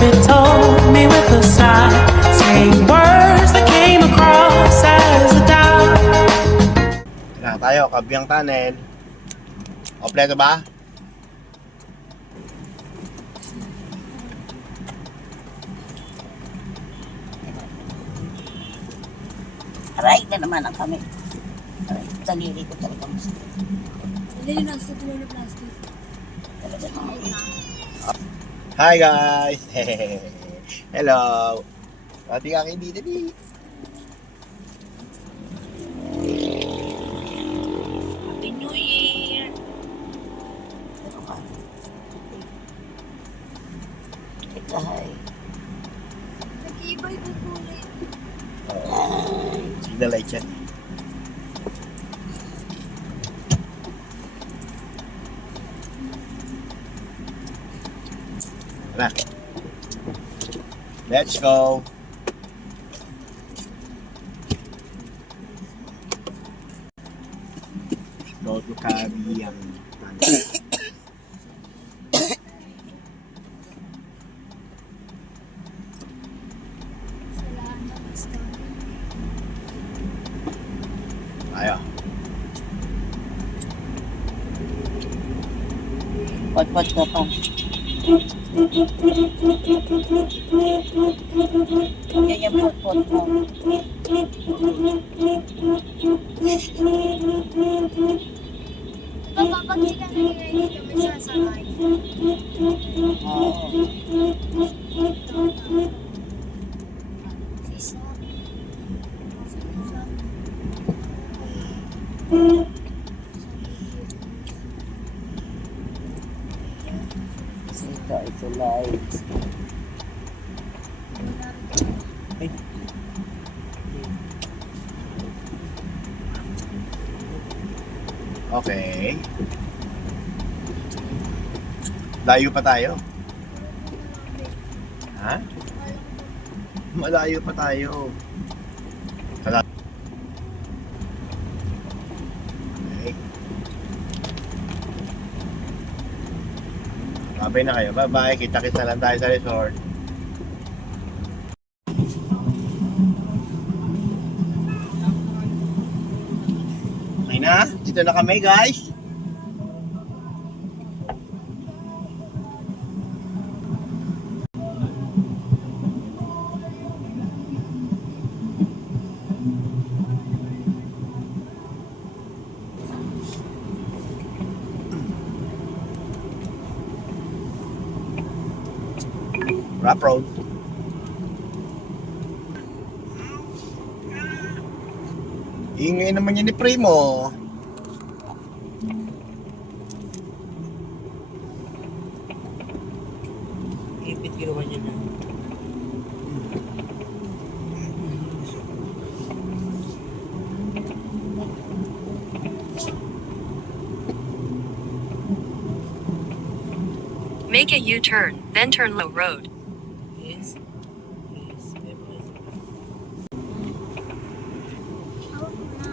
baby told me with a sigh, saying words that came across as a doubt. Na tayo, Kabyang Tunnel. Kompleto ba? Aray na naman ang kami. Aray, daliri ko talaga gusto. Hindi na sa tulo na plastic. Talaga naman. Hi guys! Hello! Pati ka kay Didi. Happy New Year! Ano ka? Ikahay. Nag-iiba yung kulay. Signal light yan. Tara. Let's go! Go to Kabyang Tunnel. Salamat. Story. Tayo. Pot-pot ka pa. Yan yung pot-pot mo. Kapag hindi ka nag-ready ka, may sasakay. Oo. Sisa. Ito lights. Okay. Layo pa tayo. Ha? Malayo pa tayo. Okay. Babay na kayo. Bye-bye. Kita-kita lang tayo sa resort. Okay na. Dito na kami, guys. Rough road. Ingay naman yan ni Primo. Ipit ginawa niya na. Make a U-turn, then turn low road. Yes. Yes. Out na.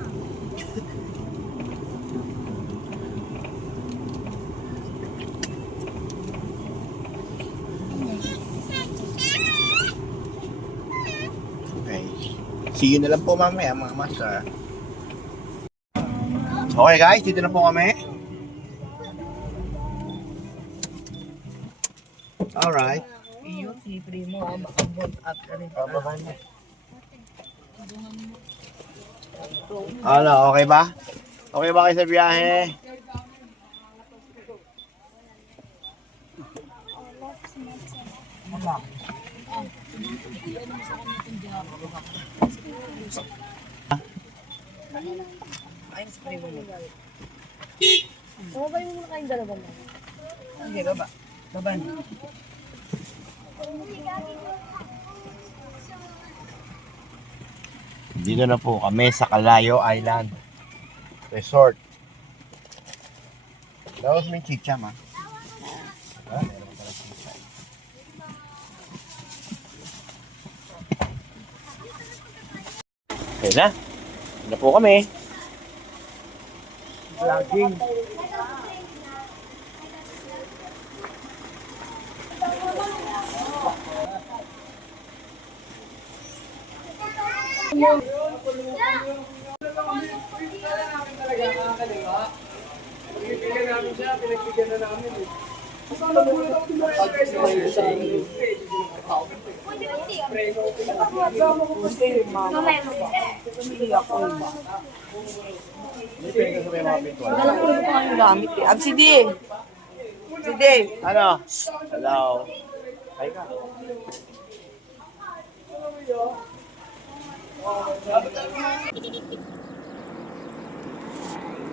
Okay. See you na lang po mamaya, mga master. Okay guys, dito na po kami. Alright. Iyo, si Primo, makabot at rin. Pababan mo. Ano, okay ba? Okay ba kayo sa biyahe? Ayun si Primo mo. Bumabay mo muna kayong dalawa mo. Okay, baba. Baban. Dito na po kami sa Calayo Island Resort. Daos may chicha, ma. Ah, meron pala chicha. Okay na. Dito na po kami. Vlogging. Mamaya mo. Si Dave. Si Dave. Ano? Hello. Hi ka.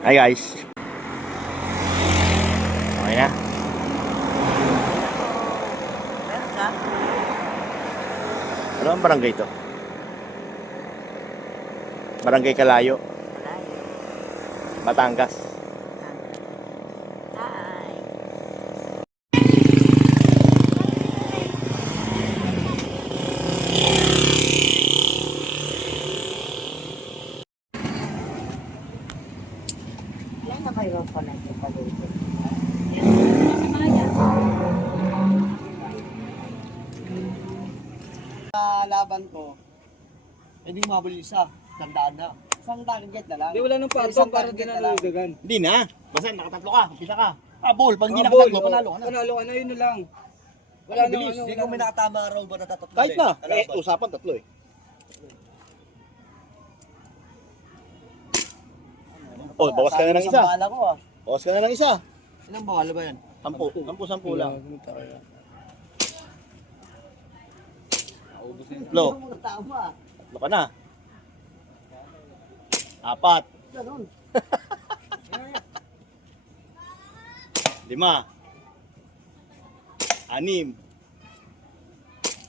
Hi guys. Okay na? Meron ka? Ano ang barangay to? Barangay Kalayo, Batangas. Hi. Yan na mayroon pa lang yung paluto. Laban ko, hindi mabul isa. Tandaan na. Isang target na lang. Di wala nang Isang pato para target din na lang. naludagan. Hindi na. Basta nakatatlo ka, umpisa ka. Ball. Pag hindi nakatatlo, panalo ka na. Panalo ka na, yun na lang. Wala Ang nang bilis. ano. Hindi ko may nakatama raw ba na tatatlo Kahit na. Kalaban. Usapan tatlo eh. Oh, bawas ka na ng Sabi isa. sa bala ko ah. Bawas ka na ng isa. Ilang bawala ba yan? 10 lang. Naubos na yun. Tatlo. Hindi mo tama. Tatlo ka na. 4. Ganun. 5. 6.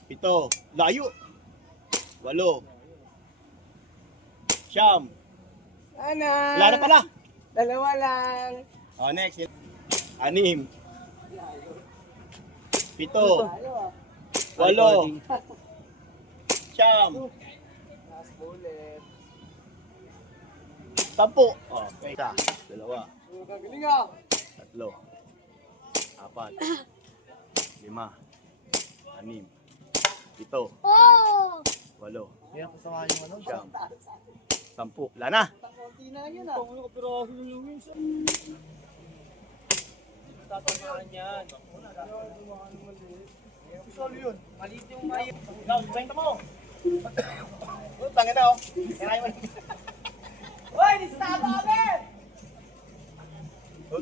7. Layo. 8. Siyam. Ana! Wala na pala. Dalawa lang. Oh, next. 6. 7. 8. 9. 10. Oh, okay. 1. 2. Galing ah. 3. 4. 5. 6. 6. 7. Oh! 8. Kaya kasama yung ano. Siyam. 10. Wala na. Konti na yun ah. Ang kapiraso ng Luis. Tatamaan yan. Solo yun. Maliit yung kayo. Ikaw, benta mo. Tangin na oh. Kaya mo. Hoy! Nisama kami!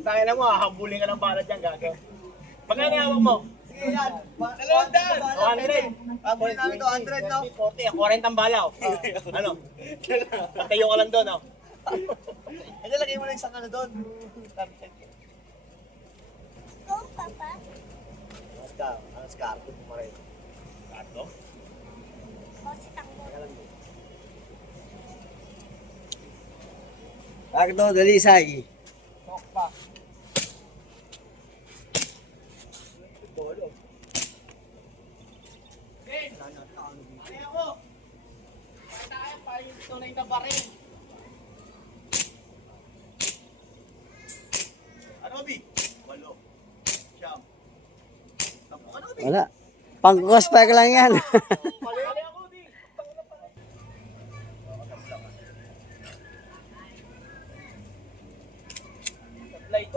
Tangin na mo, habulin ka ng bala dyan, gago. Magkano hawak mo? Sige yan. 200. Pabulit namin to 100 no? 40, 40 ang bala oh. Ano? Patayo ka lang doon oh. Hindi, lagay mo lang isang ano doon. Go, Papa. Ang scarto mo pa rin. Tatlo? O, si Tanggol. Sakto, dalisay. Ano Bi? 8. Siyam. 10. Ano Bi? Wala. Pang-cospack lang yan. Mali ako Bi.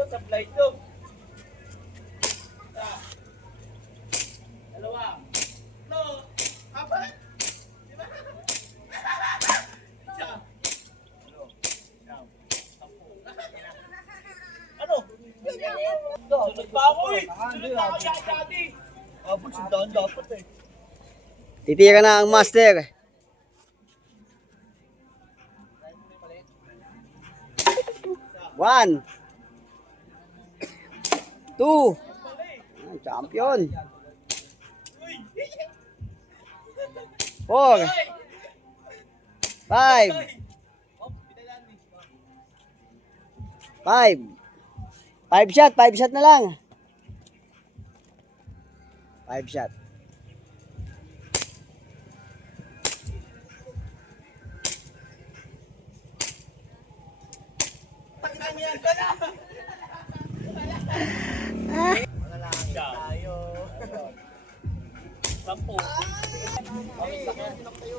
Supply to. Isa. Dalawa. No. Apat. Lima. Isa. Siyam. 10. Ano? Sunod pa ako eh. Sunod pa ako dati. Abot, sundan dapat eh. Titira na ang master. One. 2. Champion. 4. 5. 5. 5 shot, 5 shot na lang. 5 shot.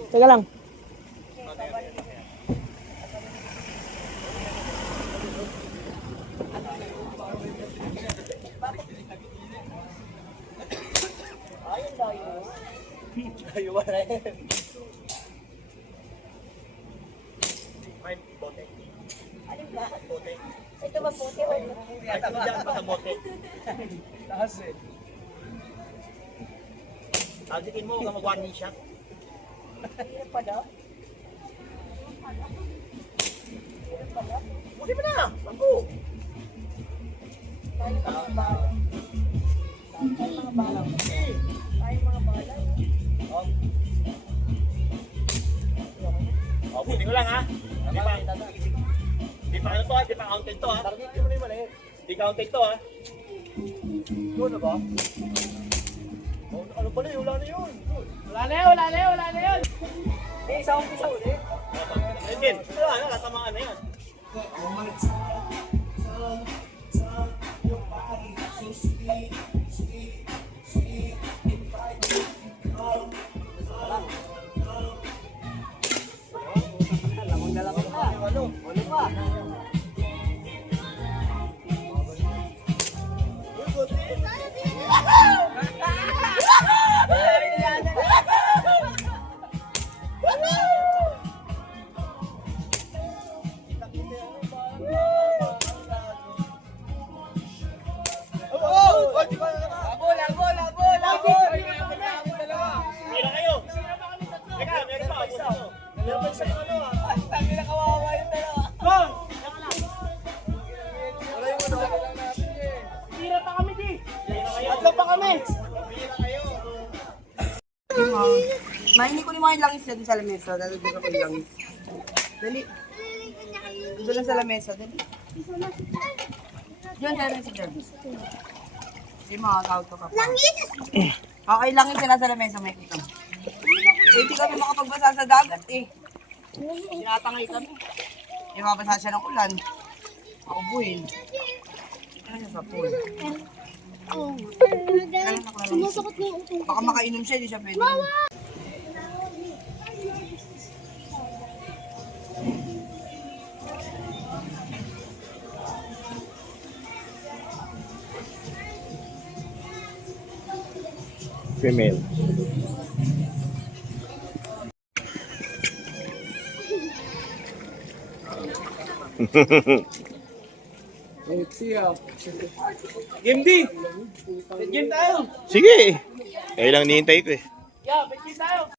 Teka lang. Hiwalay. Alin ba? Ito ba puti o ano? Taas eh. Agitin mo, ka mag-one knee shot. Hirap pa daw? Buti mo na! Bangko! Tayo mga bala. Tayo mga bala. Tayo mga bala. O, buti ko lang ha. Di pa ano to ha, di pa counted to ha. Target mo na yung maliit. Di counted to ha. Doon na ba? Oh, ano pala yun? Wala na yun. Wala na yun, wala na yun, wala na yun. Eh, isang piso ulit. Ayun din. Wala na, katamaan na yan. Lamang na lamang na. Ano pa? Mira kayo. Teka, meron pa. Buti mo. Tira pa kami, di. Tatlo pa kami. Mahinig ko ni mga langis na doon sa lamesa. Dali dito ko yung langis. Dali. Doon lang sa lamesa. Dali. Diyan sa lamesa. Hindi makakawag ka pa. Okay, langis sila sa lamesa. May kita. Hindi kami makapagbasa sa dagat eh. Tinatangay kami. Hindi mabasa siya ng ulan. Ako buhin. Ano siya sa pool? Sumusukot na yung upo. Baka makainom siya, hindi siya pwede. Female. Siya. Game D. Game tayo. Sige. Kaya lang nihintay ko eh. Yeah, game tayo.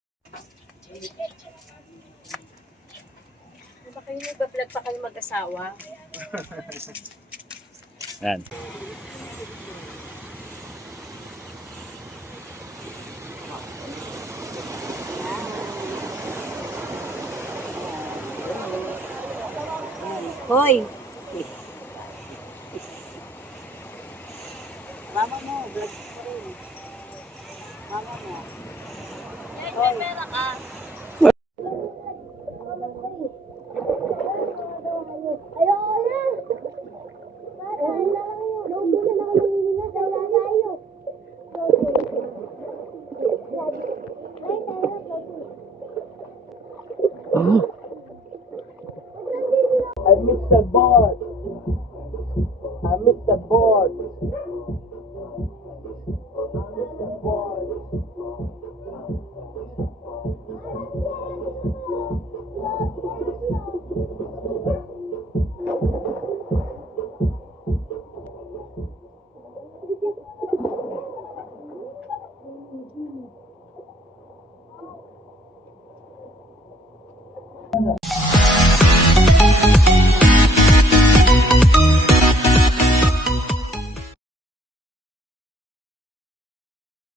Ba kayo nagpa-vlog pa kayo mag-asawa? Yan. Hoy! Mama mo, vlog ko rin. Mama mo. Hoy! Ayoko na! Loob na lang ako nanginginig na tayo tayo. Ay, I missed the board.